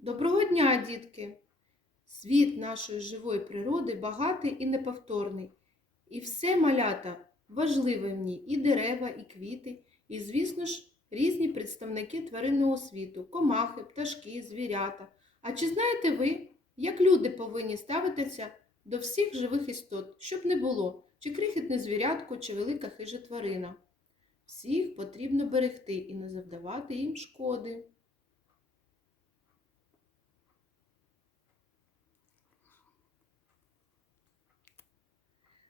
Доброго дня, дітки! Світ нашої живої природи багатий і неповторний. І все малята важливе в ній і дерева, і квіти, і, звісно ж, різні представники тваринного світу, комахи, пташки, звірята. А чи знаєте ви, як люди повинні ставитися до всіх живих істот, щоб не було, чи крихітне звірятко, чи велика хижа тварина? Всіх потрібно берегти і не завдавати їм шкоди.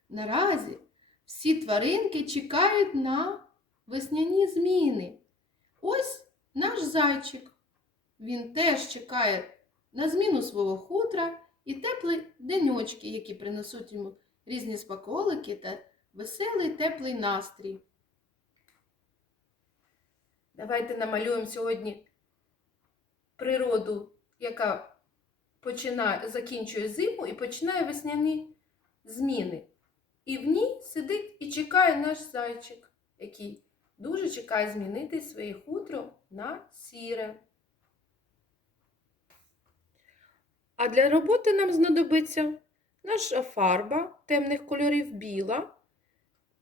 Наразі всі тваринки чекають на весняні зміни. Ось наш зайчик. Він теж чекає на зміну свого хутра і теплі деньочки, які принесуть йому різні смаколики та веселий теплий настрій. Давайте намалюємо сьогодні природу, яка починає, закінчує зиму і починає весняні зміни. І в ній сидить і чекає наш зайчик, який дуже чекає змінити своє хутро на сіре. А для роботи нам знадобиться наша фарба темних кольорів біла,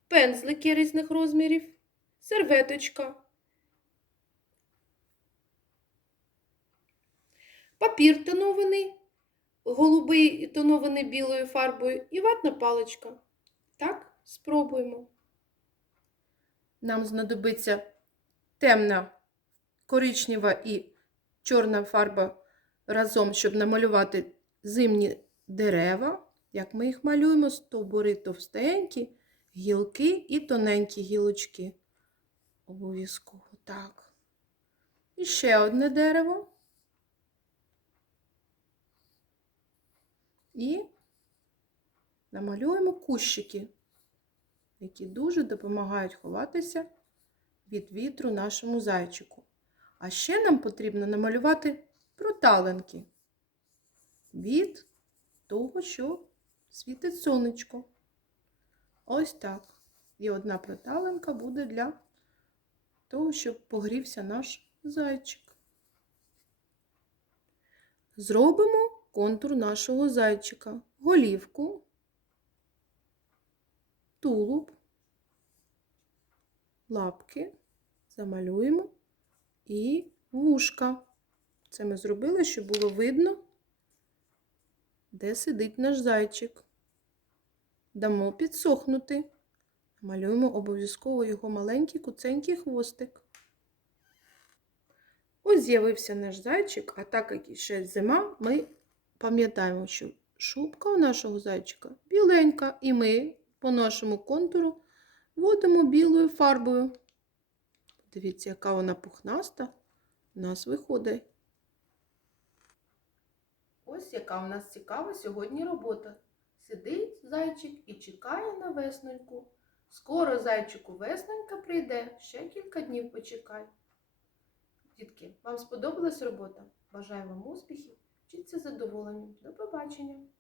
пензлики різних розмірів, серветочка, папір тонований, голубий тонований білою фарбою і ватна паличка. Так, спробуємо. Нам знадобиться темна коричнева і чорна фарба разом, щоб намалювати зимні дерева. Як ми їх малюємо, стовбури товстенькі, гілки і тоненькі гілочки. Обов'язково так. І ще одне дерево. І намалюємо кущики, які дуже допомагають ховатися від вітру нашому зайчику. А ще нам потрібно намалювати проталинки від того, що світить сонечко. Ось так. І одна проталинка буде для того, щоб погрівся наш зайчик. Зробимо контур нашого зайчика, голівку, тулуб, лапки, замалюємо і вушка. Це ми зробили, щоб було видно, де сидить наш зайчик. Дамо підсохнути. Малюємо обов'язково його маленький куценький хвостик. Ось з'явився наш зайчик, а так як ще зима, ми пам'ятаємо, що шубка у нашого зайчика біленька, і ми по нашому контуру вводимо білою фарбою. Дивіться, яка вона пухнаста у нас виходить. Ось яка у нас цікава сьогодні робота. Сидить зайчик і чекає на весноньку. Скоро зайчику веснонька прийде, ще кілька днів почекай. Дітки, вам сподобалась робота? Бажаю вам успіхів, вчіться задоволенням. До побачення!